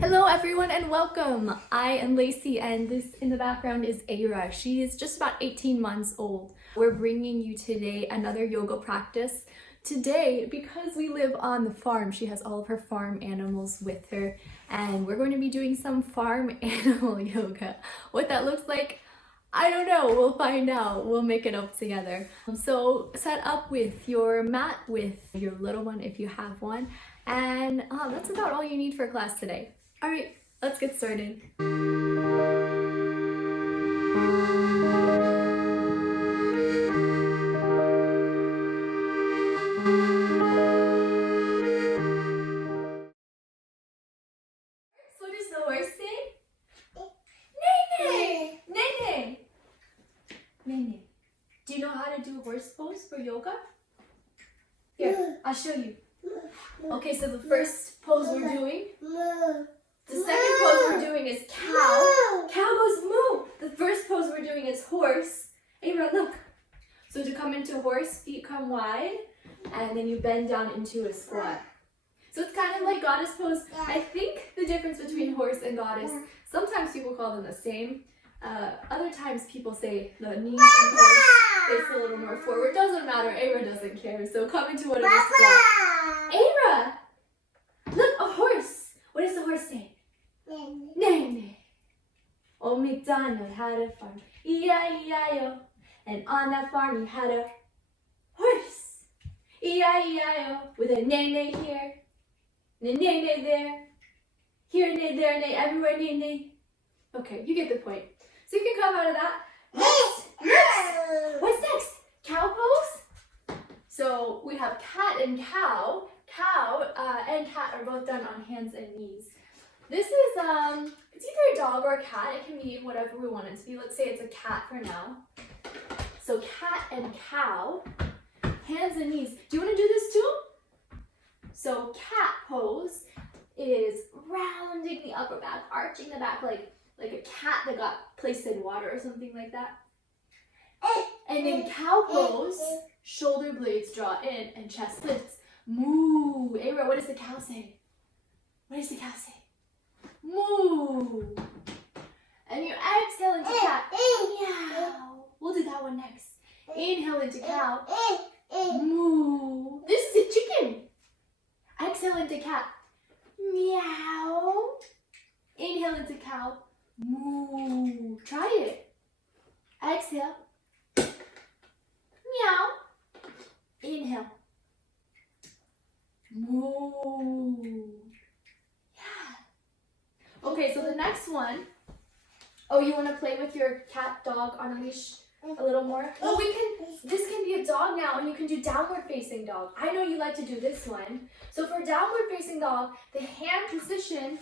Hello everyone and welcome! I am Lacey and this in the background is Aira. She is just about 18 months old. We're bringing you today another yoga practice. Today, because we live on the farm, she has all of her farm animals with her and we're going to be doing some farm animal yoga. What that looks like, I don't know, we'll find out. We'll make it up together. So set up with your mat, with your little one if you have one, and that's about all you need for class today. All right, let's get started. So what does the horse say? Nay, nay, nay, nay. Nay, nay. Do you know how to do horse pose for yoga? Here, I'll show you. Okay, so the first pose we're doing, the second pose we're doing is cow. Cow goes moo. The first pose we're doing is horse. Aira, look. So to come into horse, feet come wide, and then you bend down into a squat. So it's kind of like goddess pose. I think the difference between horse and goddess, sometimes people call them the same. Other times people say the knees and horse face a little more forward. Doesn't matter. Aira doesn't care. So come into whatever squat. Aira! Look, a horse. What does the horse say? Nay, nay. Old MacDonald had a farm, E-I-E-I-O. And on that farm he had a horse, E-I-E-I-O. With a nay, nay here, and a nay, nay there. Here, nay, there, nay, everywhere, nay, nay. Okay, you get the point. So you can come out of that. Next. What's next? Cow pose? So we have cat and cow. Cow and cat are both done on hands and knees. This is, it's either a dog or a cat. It can be whatever we want it to be. Let's say it's a cat for now. So cat and cow, hands and knees. Do you want to do this too? So cat pose is rounding the upper back, arching the back like a cat that got placed in water or something like that. And in cow pose, shoulder blades draw in and chest lifts. Moo. Aira, what does the cow say? What does the cow say? Moo. And you exhale into cat. Meow. We'll do that one next. Inhale into cow. Moo. This is a chicken. Exhale into cat. Meow. Inhale into cow. Moo. Try it. Exhale. Meow. Inhale. Moo. Yeah. Okay, so the next one. Oh, you want to play with your cat dog on a leash a little more? Well, this can be a dog now, and you can do downward facing dog. I know you like to do this one. So for downward facing dog, the hand position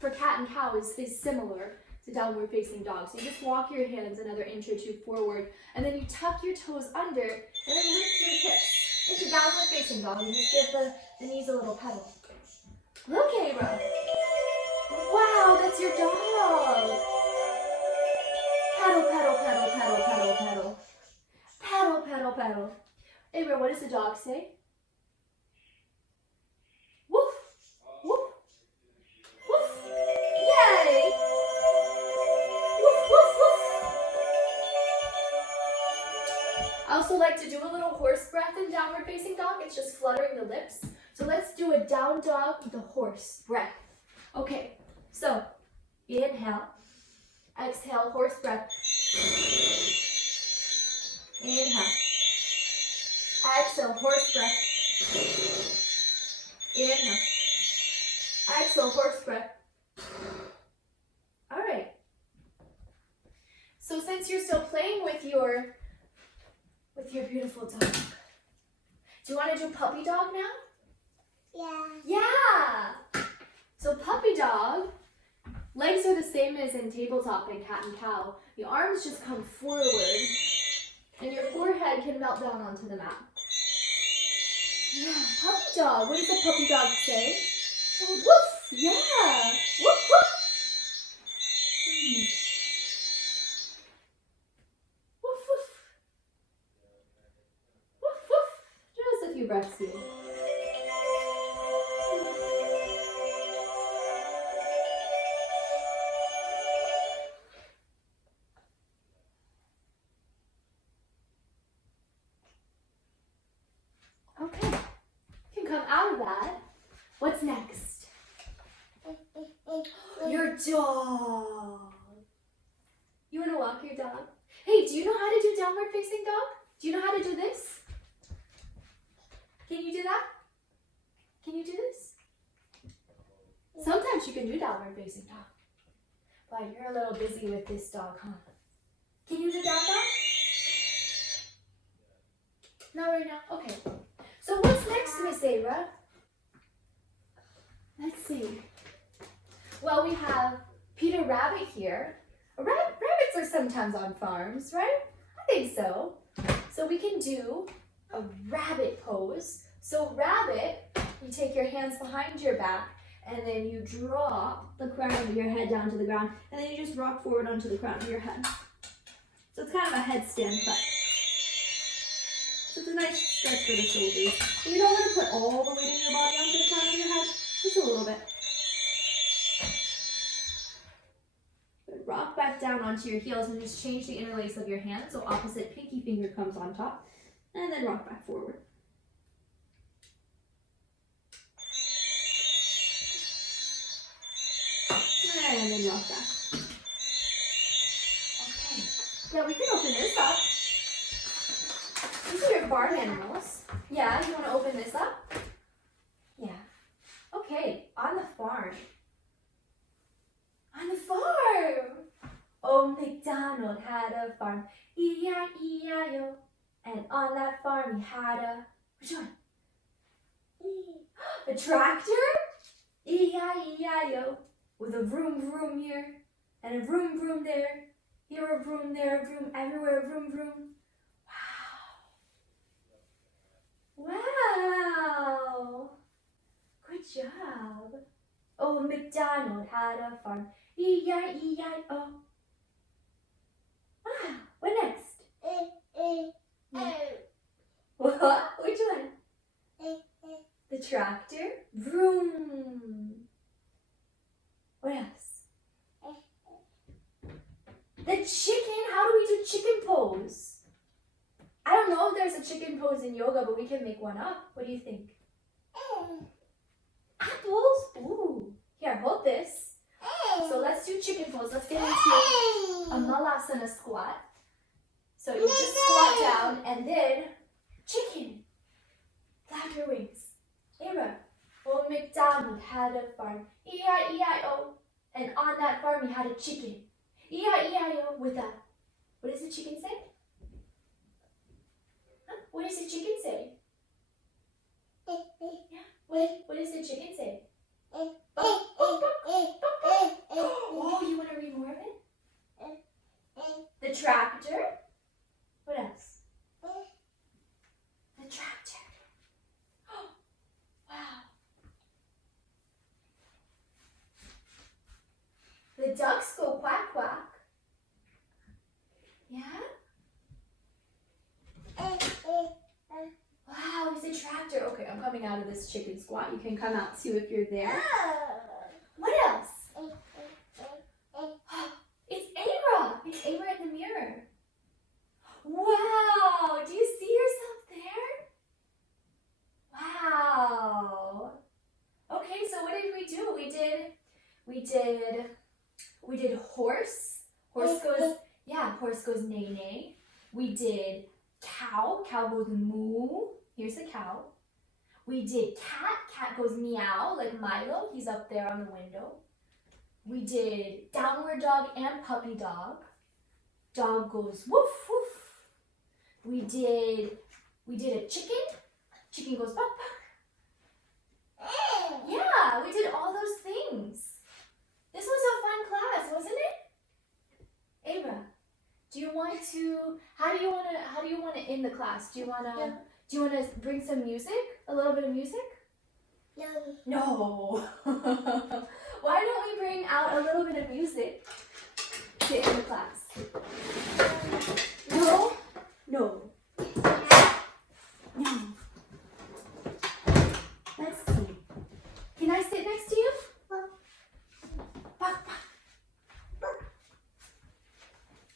for cat and cow is similar to downward facing dog. So you just walk your hands another inch or two forward, and then you tuck your toes under, and then lift your hips into downward facing dog, and just give the knees a little pedal. Look, Aira. Wow, that's your dog. Pedal, pedal, pedal, pedal, pedal, pedal. Pedal, pedal, pedal. Aira, what does the dog say? Woof, woof, woof. Yay! Woof, woof, woof. I also like to do a little horse breath in downward facing dog. It's just fluttering the lips. So let's do a down dog with a horse breath. Okay, so inhale. Exhale, horse breath. Inhale. Exhale, horse breath. Inhale. Exhale, horse breath. All right. So since you're still playing with your beautiful dog, do you want to do puppy dog now? Yeah. Yeah. So puppy dog. Legs are the same as in tabletop and cat and cow. The arms just come forward, and your forehead can melt down onto the mat. Yeah, puppy dog. What does the puppy dog say? Woof! Yeah! Woof, woof! Woof, woof! Woof, woof! Just a few breaths here. dog. You want to walk your dog? Hey, do you know how to do downward facing dog? Do you know how to do this? Can you do that? Can you do this? Sometimes you can do downward facing dog. But you're a little busy with this dog, huh? Can you do down dog? Not right now? Okay. So what's next, Miss Ava? Let's see. Well, we have Peter Rabbit here. Rabbits are sometimes on farms, right? I think so. So we can do a rabbit pose. So rabbit, you take your hands behind your back and then you drop the crown of your head down to the ground and then you just rock forward onto the crown of your head. So it's kind of a headstand cut. So it's a nice stretch for the shoulders. And you don't want to put all the weight of your body onto the crown of your head, just a little bit. Rock back down onto your heels and just change the interlace of your hand so opposite pinky finger comes on top and then rock back forward. And then rock back. Okay. Yeah, we can open this up. These are your barn animals. Yeah, you want to open this up? Yeah. Okay, on the farm. On the farm! Old MacDonald had a farm, E-I-E-I-O. And on that farm he had a, which one? A tractor? E-I-E-I-O. With a vroom vroom here, and a vroom vroom there. Here a vroom, there a vroom, everywhere a vroom vroom. Wow! Wow! Good job. Old MacDonald had a farm, E-I-E-I-O. Wow, what next? What? Which one? The tractor? Vroom. What else? The chicken? How do we do chicken pose? I don't know if there's a chicken pose in yoga, but we can make one up. What do you think? Apples? Ooh. Here, hold this. So let's do chicken pose. Let's get into a malasana squat. So you just squat down and then chicken. Flap your wings. Ava. Old MacDonald had a farm, E-I-E-I-O. And on that farm he had a chicken, E-I-E-I-O, with a, what does the chicken say? Huh? What does the chicken say? Yeah. What does the chicken say? Oh, you want to read more of it? The tractor. What else? The tractor. Wow. The ducks go quack quack. Yeah? Wow, it's a tractor. Okay, I'm coming out of this chicken squat. You can come out too if you're there. What else? It's Ava. It's Ava in the mirror. Wow, do you see yourself there? Wow. Okay, so what did we do? We did horse. Horse goes, yeah, horse goes neigh neigh. We did cow. Cow goes moo. Here's a cow. We did cat. Cat goes meow, like Milo. He's up there on the window. We did downward dog and puppy dog. Dog goes woof woof. We did a chicken. Chicken goes buck buck. Yeah, we did all those things. This was a fun class, wasn't it? Ava, do you want to? How do you want to end the class? Do you want to bring some music? A little bit of music? No. Why don't we bring out a little bit of music to end the class? No. No. No. Let's see. Can I sit next to you?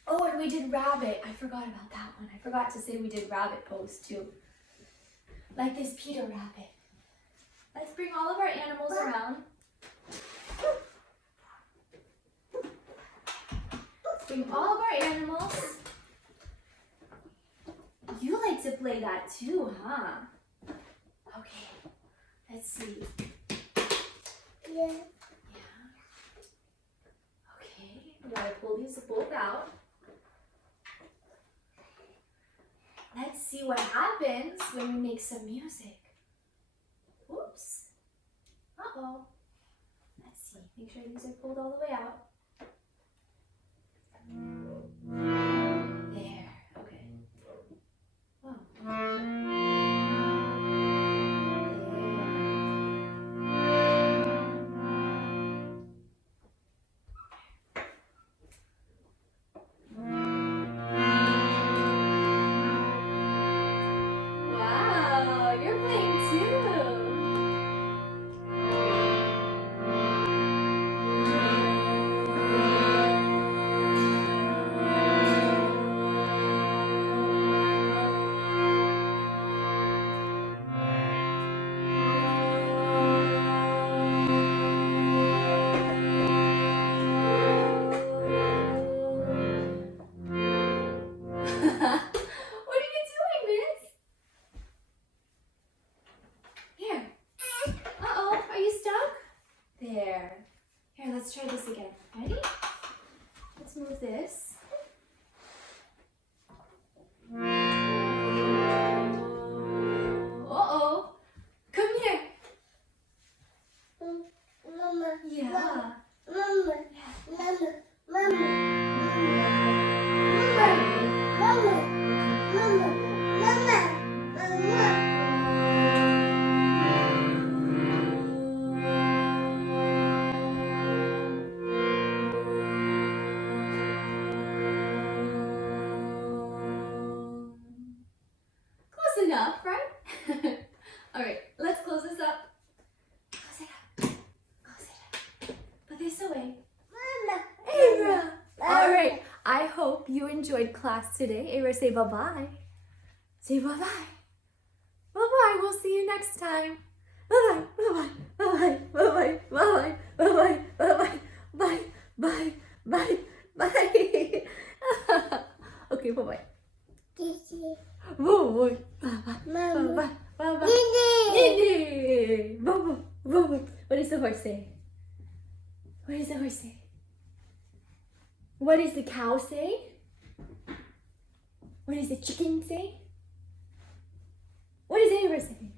Oh, and we did rabbit. I forgot about that one. I forgot to say we did rabbit pose too. Like this Peter Rabbit. Let's bring all of our animals around. bring all of our animals. You like to play that too, huh? Okay, let's see. Yeah. Okay, we gotta pull these both out. Let's see what happens when we make some music. Oops. Uh-oh. Let's see. Make sure these are pulled all the way out. There. Okay. Whoa. There. Wow, you're playing too. What are you doing, Miss? Here. Uh-oh, are you stuck? There. Here, let's try this again. Ready? Let's move this. Uh-oh. Come here. Mama. Yeah. Mama. Mama. Mama. Mama. Mama. Close enough, right? All right, let's close this up. Close it up. Close it up. Put this away. Ava. All right. I hope you enjoyed class today. Ava, say bye-bye. Say bye-bye. Bye-bye. We'll see you next time. Bye-bye. Bye-bye. Bye-bye. Bye-bye. Bye-bye. Bye-bye. Bye-bye. Bye. Bye. Bye. Bye. Okay, bye-bye. Bye-bye. Bye-bye. Bye-bye. Bye-bye. Didi. Bye-bye. Bye-bye. What does the horse say? What does the horse say? What does the cow say? What does the chicken say? What does Ava say?